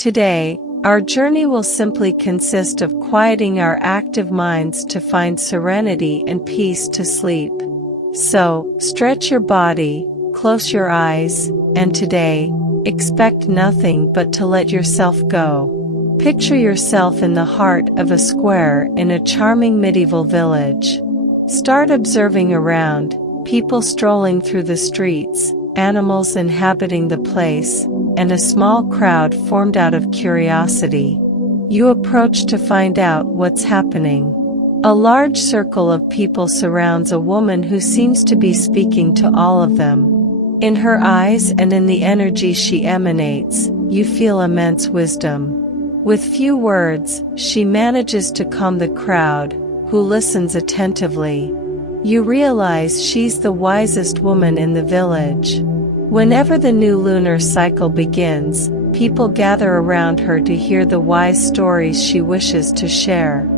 Today, our journey will simply consist of quieting our active minds to find serenity and peace to sleep. So, stretch your body, close your eyes, and today, expect nothing but to let yourself go. Picture yourself in the heart of a square in a charming medieval village. Start observing around, people strolling through the streets, animals inhabiting the place, and a small crowd formed out of curiosity. You approach to find out what's happening. A large circle of people surrounds a woman who seems to be speaking to all of them. In her eyes and in the energy she emanates, you feel immense wisdom. With few words, she manages to calm the crowd, who listens attentively. You realize she's the wisest woman in the village. Whenever the new lunar cycle begins, people gather around her to hear the wise stories she wishes to share.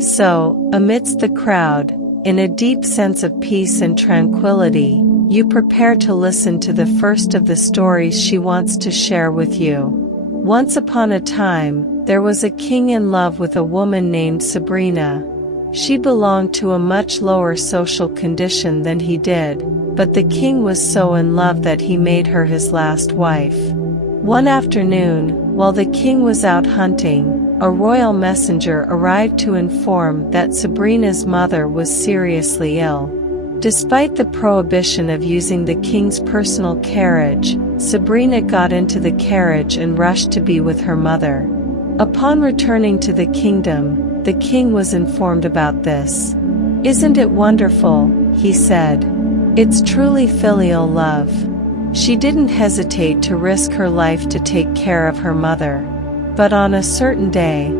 So, amidst the crowd, in a deep sense of peace and tranquility, you prepare to listen to the first of the stories she wants to share with you. Once upon a time, there was a king in love with a woman named Sabrina. She belonged to a much lower social condition than he did, but the king was so in love that he made her his last wife. One afternoon, while the king was out hunting, a royal messenger arrived to inform that Sabrina's mother was seriously ill. Despite the prohibition of using the king's personal carriage, Sabrina got into the carriage and rushed to be with her mother. Upon returning to the kingdom, the king was informed about this. "Isn't it wonderful?" he said. "It's truly filial love." She didn't hesitate to risk her life to take care of her mother. But on a certain day,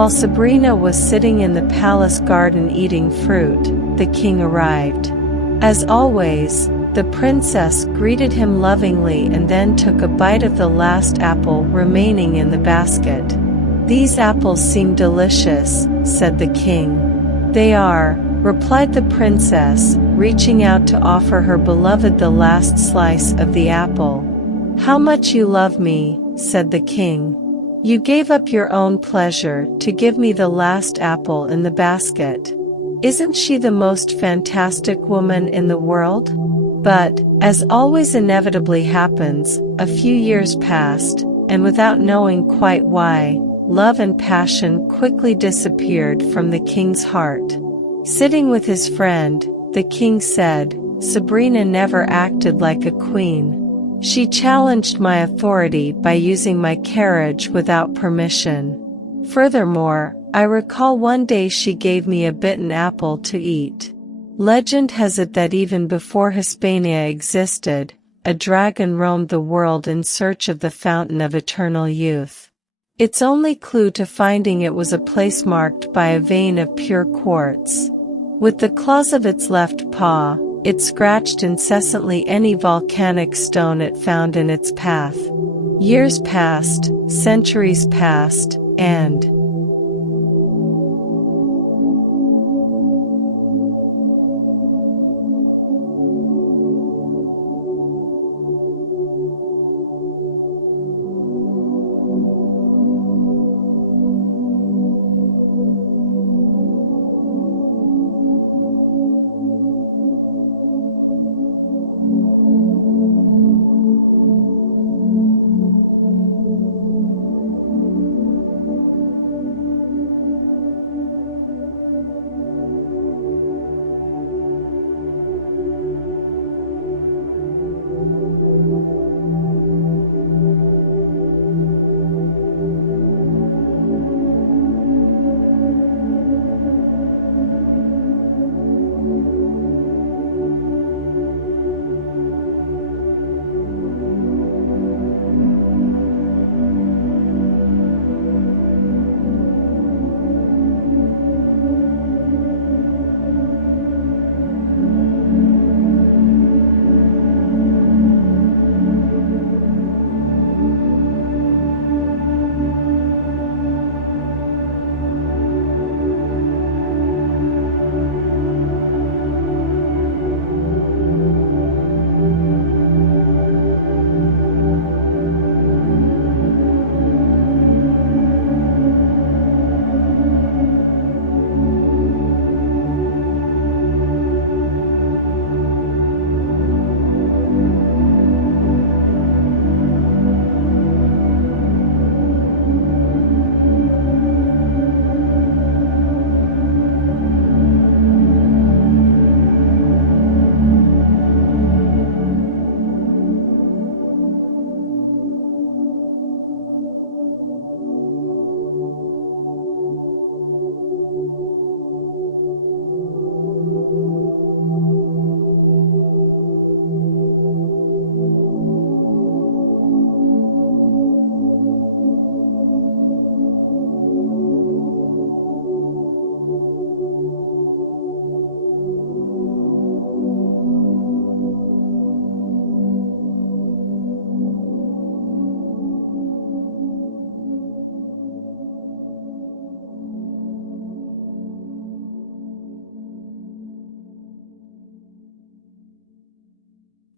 While Sabrina was sitting in the palace garden eating fruit, the king arrived. As always, the princess greeted him lovingly and then took a bite of the last apple remaining in the basket. "These apples seem delicious," said the king. "They are," replied the princess, reaching out to offer her beloved the last slice of the apple. "How much you love me," said the king. "You gave up your own pleasure to give me the last apple in the basket. Isn't she the most fantastic woman in the world?" But, as always inevitably happens, a few years passed, and without knowing quite why, love and passion quickly disappeared from the king's heart. Sitting with his friend, the king said, "Sabrina never acted like a queen. She challenged my authority by using my carriage without permission. Furthermore, I recall one day she gave me a bitten apple to eat." Legend has it that even before Hispania existed, a dragon roamed the world in search of the fountain of eternal youth. Its only clue to finding it was a place marked by a vein of pure quartz. With the claws of its left paw, it scratched incessantly any volcanic stone it found in its path. Years passed, centuries passed, and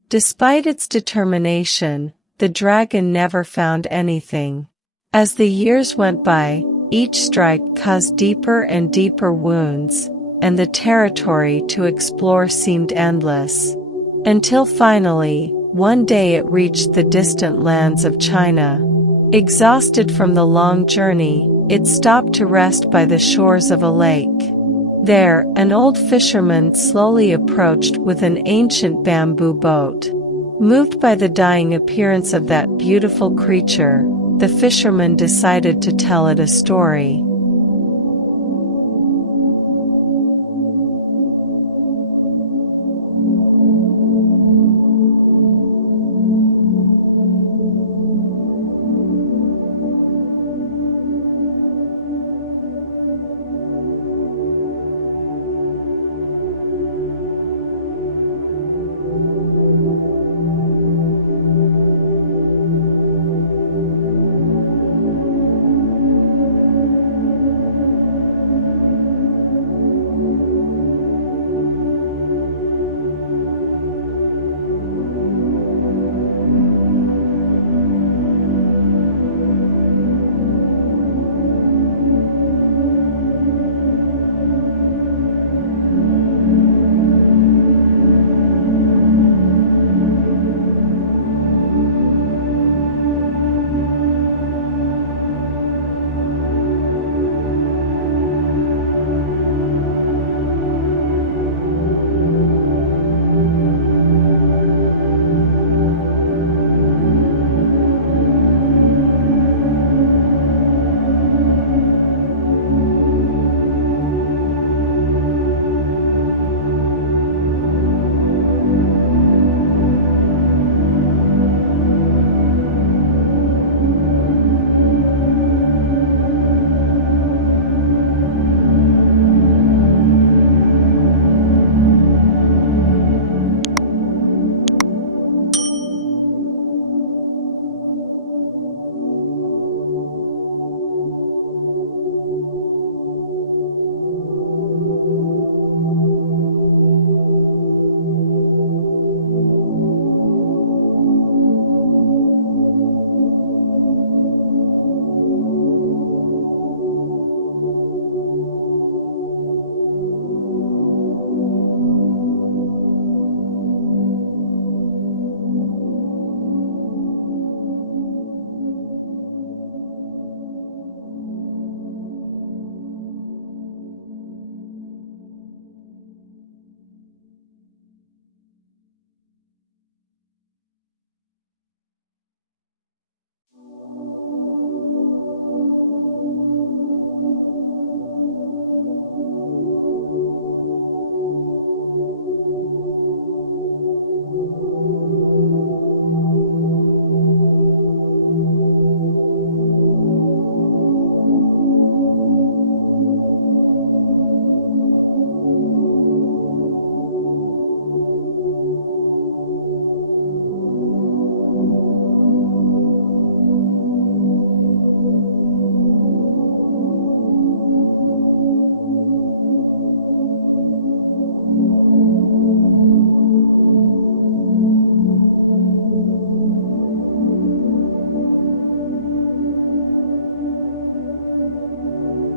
despite its determination, the dragon never found anything. As the years went by, each strike caused deeper and deeper wounds, and the territory to explore seemed endless. Until finally, one day it reached the distant lands of China. Exhausted from the long journey, it stopped to rest by the shores of a lake. There, an old fisherman slowly approached with an ancient bamboo boat. Moved by the dying appearance of that beautiful creature, the fisherman decided to tell it a story.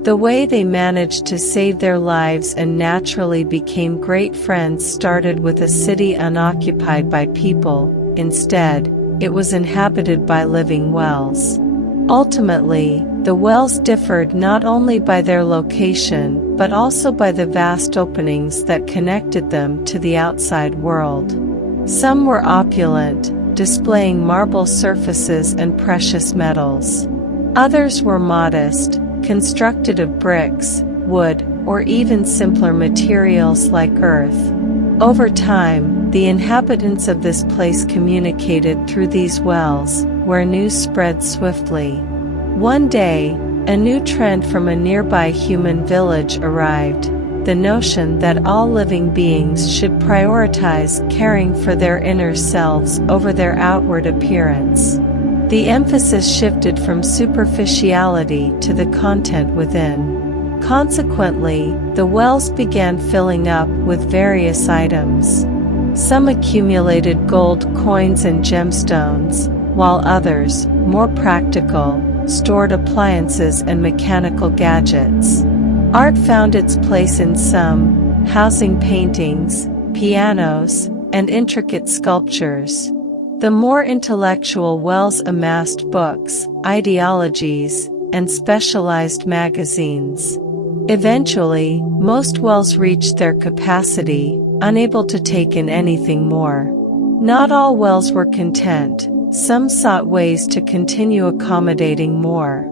The way they managed to save their lives and naturally became great friends started with a city unoccupied by people. Instead, it was inhabited by living wells. Ultimately, the wells differed not only by their location but also by the vast openings that connected them to the outside world. Some were opulent, displaying marble surfaces and precious metals. Others were modest, constructed of bricks, wood, or even simpler materials like earth. Over time, the inhabitants of this place communicated through these wells, where news spread swiftly. One day, a new trend from a nearby human village arrived: the notion that all living beings should prioritize caring for their inner selves over their outward appearance. The emphasis shifted from superficiality to the content within. Consequently, the wells began filling up with various items. Some accumulated gold coins and gemstones, while others, more practical, stored appliances and mechanical gadgets. Art found its place in some, housing paintings, pianos, and intricate sculptures. The more intellectual wells amassed books, ideologies, and specialized magazines. Eventually, most wells reached their capacity, unable to take in anything more. Not all wells were content. Some sought ways to continue accommodating more.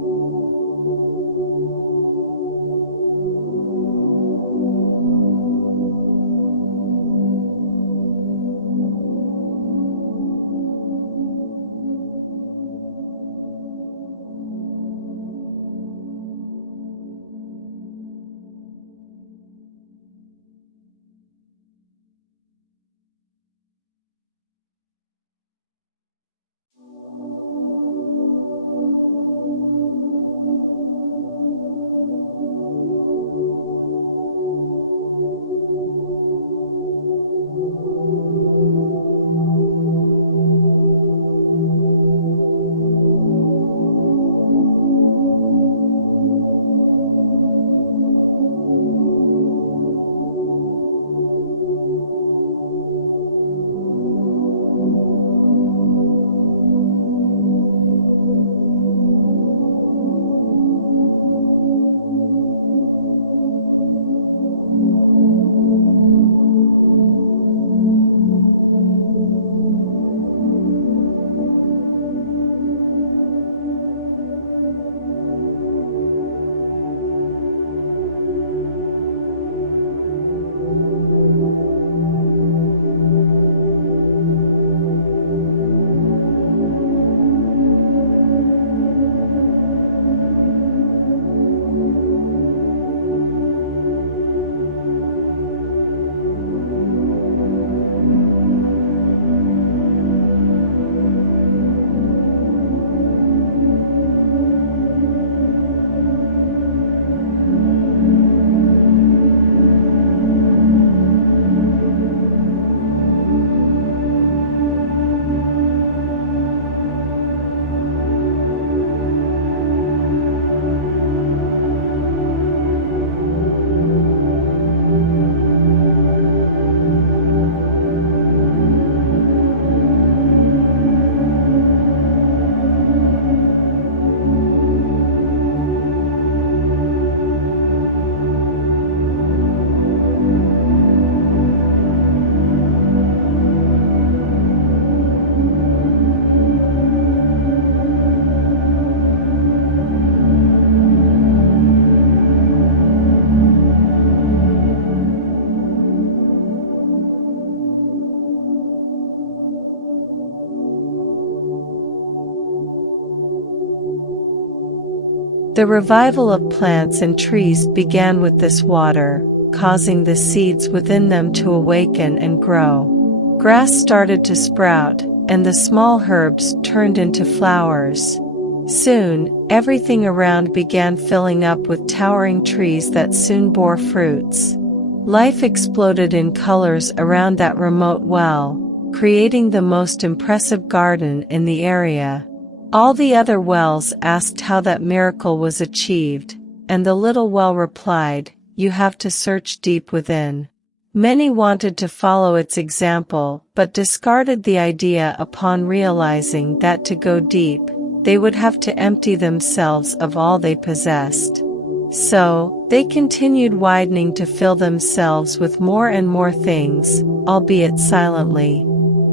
The revival of plants and trees began with this water, causing the seeds within them to awaken and grow. Grass started to sprout, and the small herbs turned into flowers. Soon, everything around began filling up with towering trees that soon bore fruits. Life exploded in colors around that remote well, creating the most impressive garden in the area. All the other wells asked how that miracle was achieved, and the little well replied, "You have to search deep within." Many wanted to follow its example but discarded the idea upon realizing that to go deep, they would have to empty themselves of all they possessed. So, they continued widening to fill themselves with more and more things, albeit silently.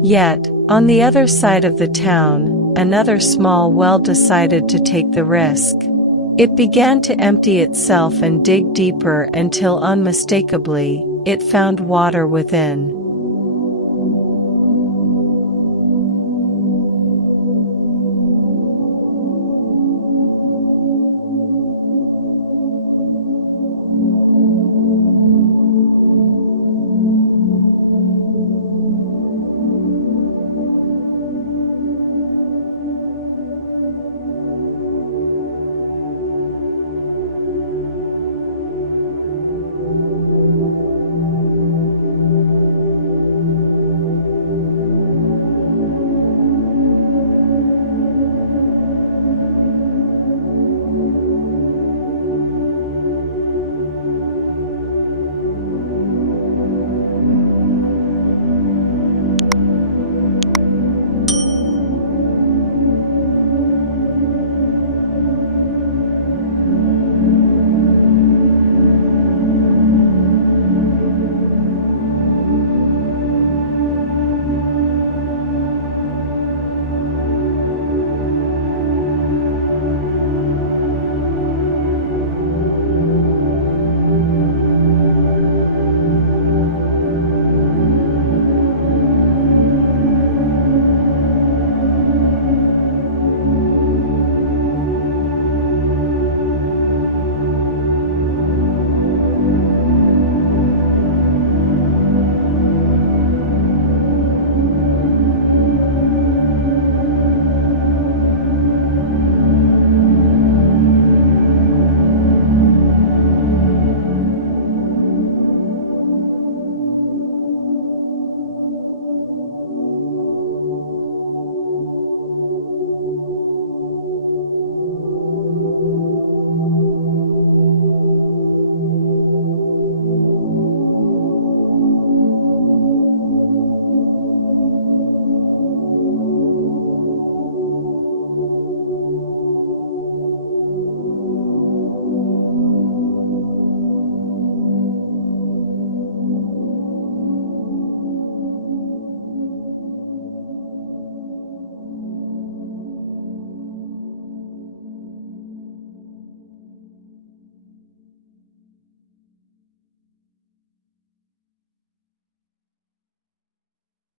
Yet, on the other side of the town, another small well decided to take the risk. It began to empty itself and dig deeper until unmistakably, it found water within.